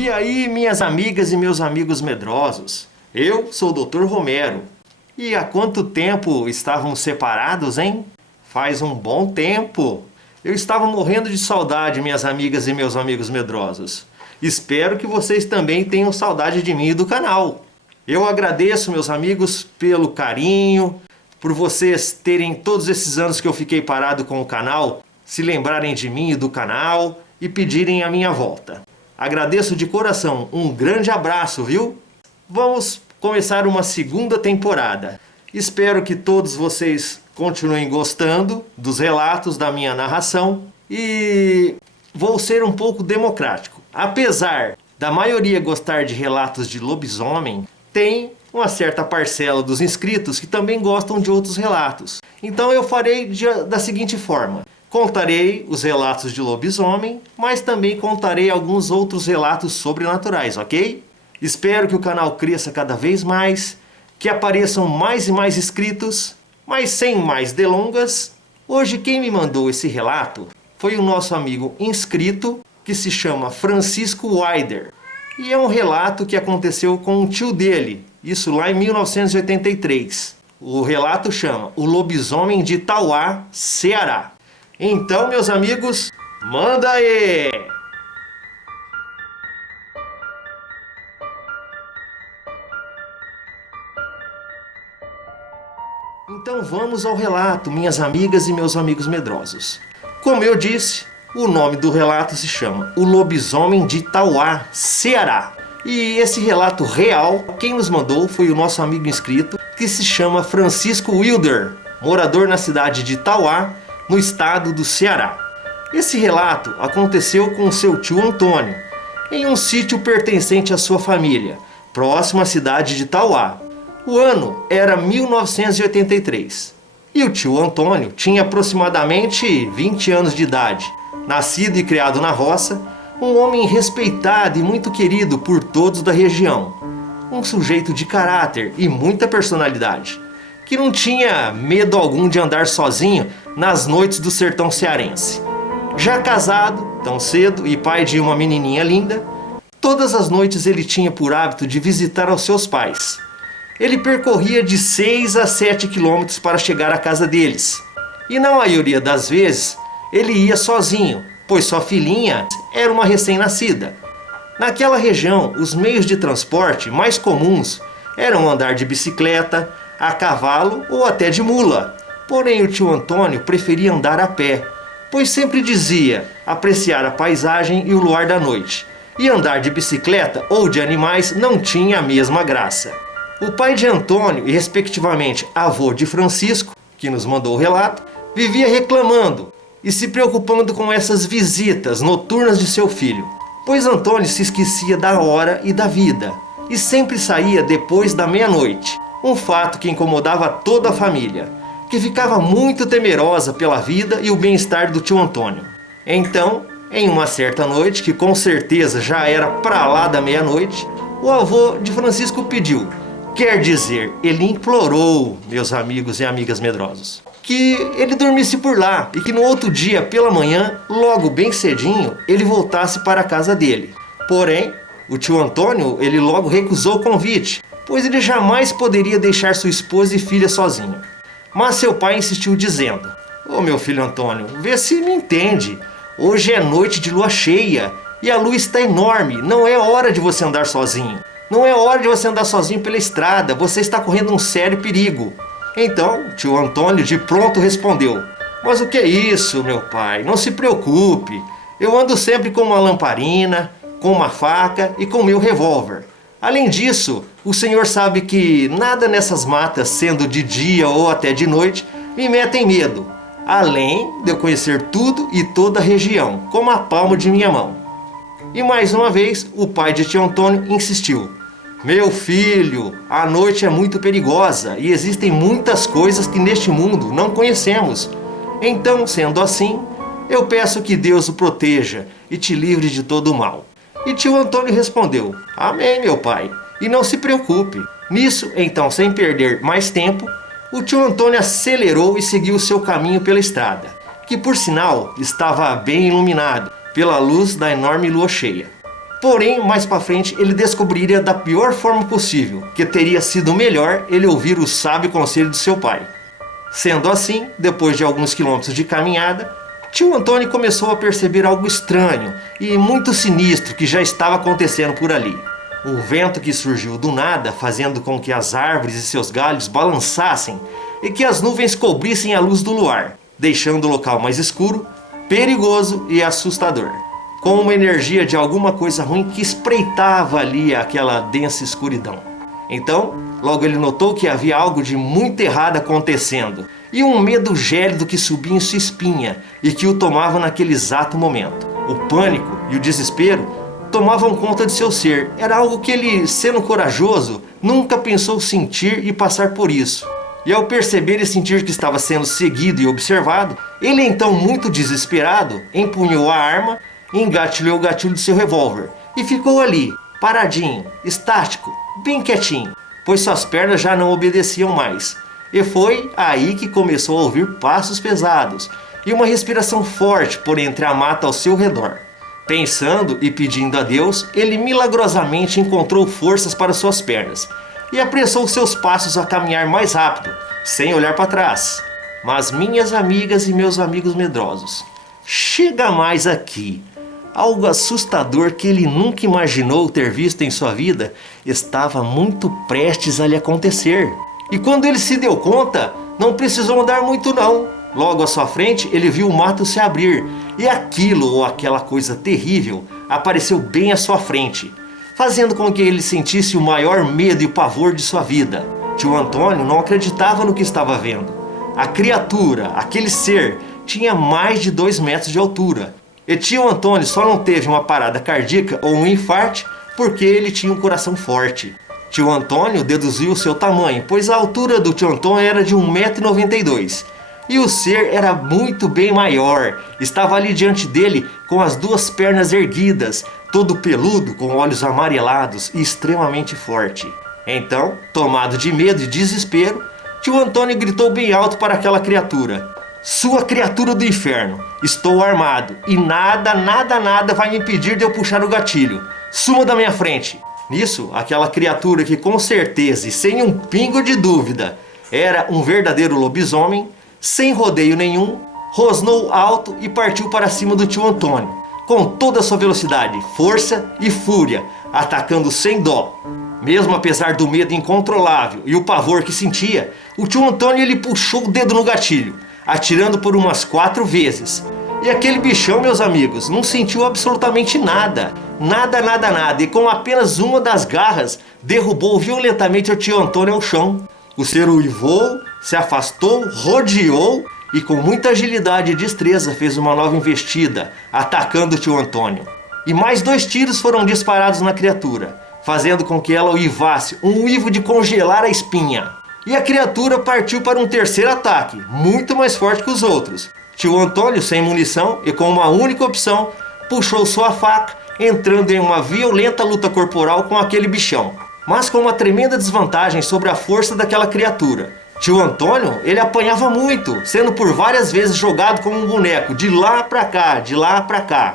E aí, minhas amigas e meus amigos medrosos? Eu sou o Dr. Romero. E há quanto tempo estávamos separados, hein? Faz um bom tempo. Eu estava morrendo de saudade, minhas amigas e meus amigos medrosos. Espero que vocês também tenham saudade de mim e do canal. Eu agradeço, meus amigos, pelo carinho, por vocês terem todos esses anos que eu fiquei parado com o canal, se lembrarem de mim e do canal e pedirem a minha volta. Agradeço de coração, um grande abraço, viu? Vamos começar uma segunda temporada. Espero que todos vocês continuem gostando dos relatos da minha narração e vou ser um pouco democrático. Apesar da maioria gostar de relatos de lobisomem, tem uma certa parcela dos inscritos que também gostam de outros relatos. Então eu farei da seguinte forma. Contarei os relatos de lobisomem, mas também contarei alguns outros relatos sobrenaturais, ok? Espero que o canal cresça cada vez mais, que apareçam mais e mais inscritos, mas sem mais delongas, hoje quem me mandou esse relato foi o nosso amigo inscrito, que se chama Francisco Wider. E é um relato que aconteceu com o tio dele, isso lá em 1983. O relato chama O Lobisomem de Tauá, Ceará. Então, meus amigos, manda aí! Então vamos ao relato, minhas amigas e meus amigos medrosos. Como eu disse, o nome do relato se chama O Lobisomem de Tauá, Ceará. E esse relato real, quem nos mandou foi o nosso amigo inscrito, que se chama Francisco Wilder, morador na cidade de Tauá, no estado do Ceará. Esse relato aconteceu com seu tio Antônio, em um sítio pertencente à sua família, próximo à cidade de Tauá. O ano era 1983 e o tio Antônio tinha aproximadamente 20 anos de idade. Nascido e criado na roça, um homem respeitado e muito querido por todos da região. Um sujeito de caráter e muita personalidade, que não tinha medo algum de andar sozinho nas noites do sertão cearense. Já casado, tão cedo, e pai de uma menininha linda, todas as noites ele tinha por hábito de visitar aos seus pais. Ele percorria de 6 a 7 quilômetros para chegar à casa deles. E na maioria das vezes, ele ia sozinho, pois sua filhinha era uma recém-nascida. Naquela região, os meios de transporte mais comuns eram andar de bicicleta, a cavalo ou até de mula. Porém, o tio Antônio preferia andar a pé, pois sempre dizia apreciar a paisagem e o luar da noite. E andar de bicicleta ou de animais não tinha a mesma graça. O pai de Antônio e, respectivamente, avô de Francisco, que nos mandou o relato, vivia reclamando e se preocupando com essas visitas noturnas de seu filho, pois Antônio se esquecia da hora e da vida, e sempre saía depois da meia-noite, um fato que incomodava toda a família, que ficava muito temerosa pela vida e o bem-estar do tio Antônio. Então, em uma certa noite, que com certeza já era para lá da meia-noite, o avô de Francisco pediu, quer dizer, ele implorou, meus amigos e amigas medrosos, que ele dormisse por lá e que no outro dia, pela manhã, logo bem cedinho, ele voltasse para a casa dele. Porém, o tio Antônio, ele logo recusou o convite, pois ele jamais poderia deixar sua esposa e filha sozinho. Mas seu pai insistiu dizendo, ô meu filho Antônio, vê se me entende, hoje é noite de lua cheia e a lua está enorme, não é hora de você andar sozinho. Não é hora de você andar sozinho pela estrada, você está correndo um sério perigo. Então, o tio Antônio de pronto respondeu, mas o que é isso, meu pai? Não se preocupe, eu ando sempre com uma lamparina, com uma faca e com meu revólver. Além disso, o senhor sabe que nada nessas matas, sendo de dia ou até de noite, me metem medo, além de eu conhecer tudo e toda a região, como a palma de minha mão. E mais uma vez, o pai de tio Antônio insistiu, meu filho, a noite é muito perigosa e existem muitas coisas que neste mundo não conhecemos. Então, sendo assim, eu peço que Deus o proteja e te livre de todo o mal. E tio Antônio respondeu, amém, meu pai, e não se preocupe. Nisso, então, sem perder mais tempo, o tio Antônio acelerou e seguiu seu caminho pela estrada, que por sinal estava bem iluminado pela luz da enorme lua cheia. Porém, mais para frente, ele descobriria da pior forma possível, que teria sido melhor ele ouvir o sábio conselho de seu pai. Sendo assim, depois de alguns quilômetros de caminhada, tio Antônio começou a perceber algo estranho e muito sinistro que já estava acontecendo por ali. Um vento que surgiu do nada, fazendo com que as árvores e seus galhos balançassem e que as nuvens cobrissem a luz do luar, deixando o local mais escuro, perigoso e assustador, com uma energia de alguma coisa ruim que espreitava ali aquela densa escuridão. Então, logo ele notou que havia algo de muito errado acontecendo, e um medo gélido que subia em sua espinha e que o tomava naquele exato momento. O pânico e o desespero tomavam conta de seu ser. Era algo que ele, sendo corajoso, nunca pensou sentir e passar por isso. E ao perceber e sentir que estava sendo seguido e observado, ele então, muito desesperado, empunhou a arma, engatilhou o gatilho de seu revólver e ficou ali, paradinho, estático, bem quietinho, pois suas pernas já não obedeciam mais. E foi aí que começou a ouvir passos pesados e uma respiração forte por entre a mata ao seu redor. Pensando e pedindo a Deus, ele milagrosamente encontrou forças para suas pernas e apressou seus passos a caminhar mais rápido, sem olhar para trás. Mas minhas amigas e meus amigos medrosos, chega mais aqui. Algo assustador que ele nunca imaginou ter visto em sua vida estava muito prestes a lhe acontecer. E quando ele se deu conta, não precisou andar muito não. Logo à sua frente, ele viu o mato se abrir e aquilo ou aquela coisa terrível apareceu bem à sua frente, fazendo com que ele sentisse o maior medo e pavor de sua vida. Tio Antônio não acreditava no que estava vendo. A criatura, aquele ser, tinha mais de 2 metros de altura. E tio Antônio só não teve uma parada cardíaca ou um infarte porque ele tinha um coração forte. Tio Antônio deduziu o seu tamanho, pois a altura do tio Antônio era de 1,92 m. E o ser era muito bem maior. Estava ali diante dele com as 2 pernas erguidas, todo peludo, com olhos amarelados e extremamente forte. Então, tomado de medo e desespero, tio Antônio gritou bem alto para aquela criatura: "Sua criatura do inferno, estou armado e nada vai me impedir de eu puxar o gatilho. Suma da minha frente." Nisso, aquela criatura que com certeza e sem um pingo de dúvida era um verdadeiro lobisomem, sem rodeio nenhum, rosnou alto e partiu para cima do tio Antônio, com toda a sua velocidade, força e fúria, atacando sem dó. Mesmo apesar do medo incontrolável e o pavor que sentia, o tio Antônio ele puxou o dedo no gatilho, atirando por umas 4 vezes. E aquele bichão, meus amigos, não sentiu absolutamente nada. Nada. E com apenas uma das garras, derrubou violentamente o tio Antônio ao chão. O ser uivou, se afastou, rodeou e com muita agilidade e destreza fez uma nova investida, atacando o tio Antônio. E mais 2 tiros foram disparados na criatura, fazendo com que ela uivasse, um uivo de congelar a espinha. E a criatura partiu para um terceiro ataque, muito mais forte que os outros. Tio Antônio, sem munição e com uma única opção, puxou sua faca, entrando em uma violenta luta corporal com aquele bichão, mas com uma tremenda desvantagem sobre a força daquela criatura. Tio Antônio, ele apanhava muito, sendo por várias vezes jogado como um boneco, de lá para cá, de lá para cá.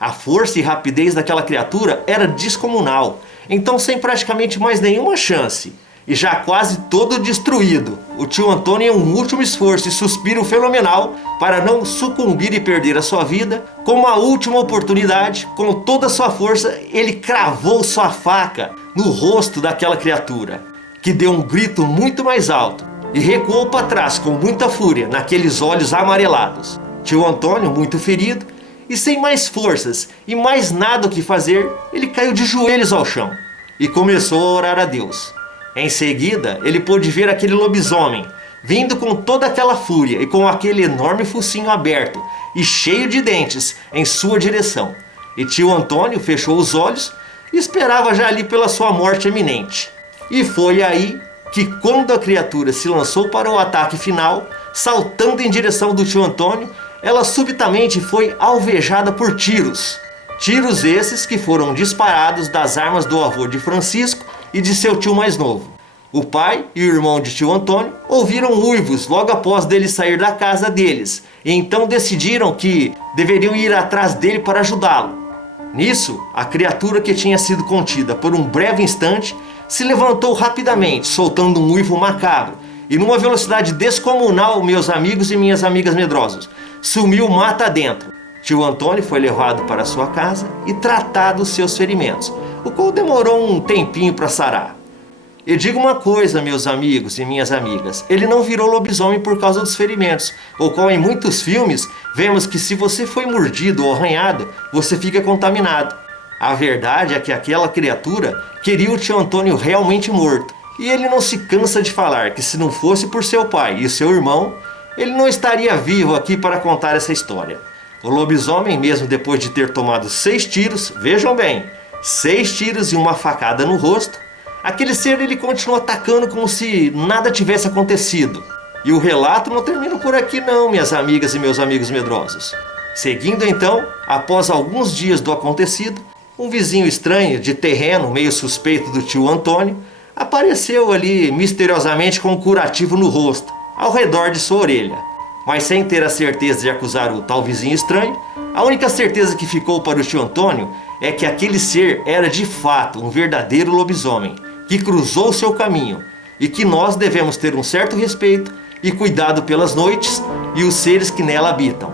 A força e rapidez daquela criatura era descomunal, então sem praticamente mais nenhuma chance, e já quase todo destruído, o tio Antônio, em um último esforço e suspiro fenomenal para não sucumbir e perder a sua vida, com uma última oportunidade, com toda a sua força, ele cravou sua faca no rosto daquela criatura, que deu um grito muito mais alto e recuou para trás com muita fúria naqueles olhos amarelados. Tio Antônio, muito ferido e sem mais forças e mais nada o que fazer, ele caiu de joelhos ao chão e começou a orar a Deus. Em seguida, ele pôde ver aquele lobisomem, vindo com toda aquela fúria e com aquele enorme focinho aberto e cheio de dentes em sua direção. E tio Antônio fechou os olhos e esperava já ali pela sua morte iminente. E foi aí que, quando a criatura se lançou para o ataque final, saltando em direção do tio Antônio, ela subitamente foi alvejada por tiros. Tiros esses que foram disparados das armas do avô de Francisco e de seu tio mais novo. O pai e o irmão de tio Antônio ouviram uivos logo após dele sair da casa deles, e então decidiram que deveriam ir atrás dele para ajudá-lo. Nisso, a criatura que tinha sido contida por um breve instante se levantou rapidamente, soltando um uivo macabro, e numa velocidade descomunal, meus amigos e minhas amigas medrosos, sumiu mata dentro. Tio Antônio foi levado para sua casa e tratado os seus ferimentos, o qual demorou um tempinho para sarar. E digo uma coisa, meus amigos e minhas amigas, ele não virou lobisomem por causa dos ferimentos, o qual em muitos filmes vemos que se você foi mordido ou arranhado, você fica contaminado. A verdade é que aquela criatura queria o tio Antônio realmente morto. E ele não se cansa de falar que se não fosse por seu pai e seu irmão, ele não estaria vivo aqui para contar essa história. O lobisomem, mesmo depois de ter tomado 6 tiros, vejam bem, 6 tiros e uma facada no rosto, aquele ser ele continua atacando como se nada tivesse acontecido. E o relato não termina por aqui não, minhas amigas e meus amigos medrosos. Seguindo então, após alguns dias do acontecido, um vizinho estranho de terreno, meio suspeito do tio Antônio, apareceu ali misteriosamente com um curativo no rosto, ao redor de sua orelha. Mas sem ter a certeza de acusar o tal vizinho estranho, a única certeza que ficou para o tio Antônio é que aquele ser era de fato um verdadeiro lobisomem, que cruzou seu caminho, e que nós devemos ter um certo respeito e cuidado pelas noites e os seres que nela habitam.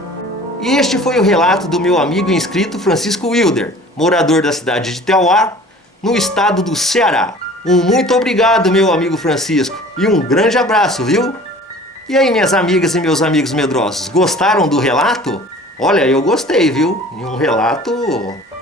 E este foi o relato do meu amigo e inscrito Francisco Wilder, morador da cidade de Tauá, no estado do Ceará. Um muito obrigado, meu amigo Francisco, e um grande abraço, viu? E aí, minhas amigas e meus amigos medrosos, gostaram do relato? Olha, eu gostei, viu? E um relato,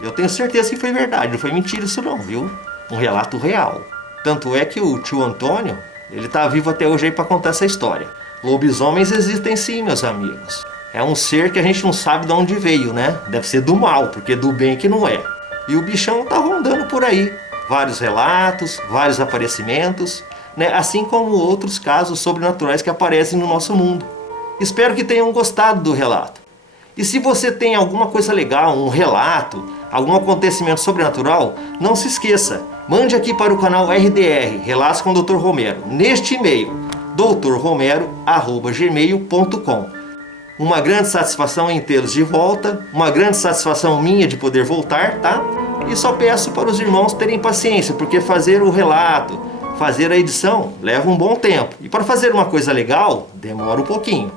eu tenho certeza que foi verdade, não foi mentira isso não, viu? Um relato real. Tanto é que o tio Antônio, ele tá vivo até hoje aí para contar essa história. Lobisomens existem sim, meus amigos. É um ser que a gente não sabe de onde veio, né? Deve ser do mal, porque do bem que não é. E o bichão tá rondando por aí. Vários relatos, vários aparecimentos, né? Assim como outros casos sobrenaturais que aparecem no nosso mundo. Espero que tenham gostado do relato. E se você tem alguma coisa legal, um relato, algum acontecimento sobrenatural, não se esqueça, mande aqui para o canal RDR, Relatos com o Dr. Romero, neste e-mail, drromero@gmail.com. Uma grande satisfação em tê-los de volta, uma grande satisfação minha de poder voltar, tá? E só peço para os irmãos terem paciência, porque fazer o relato, fazer a edição, leva um bom tempo. E para fazer uma coisa legal, demora um pouquinho.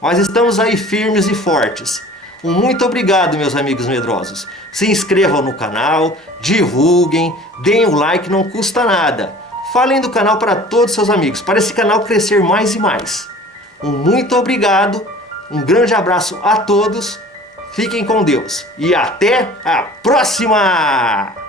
Mas estamos aí firmes e fortes. Um muito obrigado, meus amigos medrosos. Se inscrevam no canal, divulguem, deem o like, não custa nada. Falem do canal para todos os seus amigos, para esse canal crescer mais e mais. Um muito obrigado, um grande abraço a todos, fiquem com Deus e até a próxima!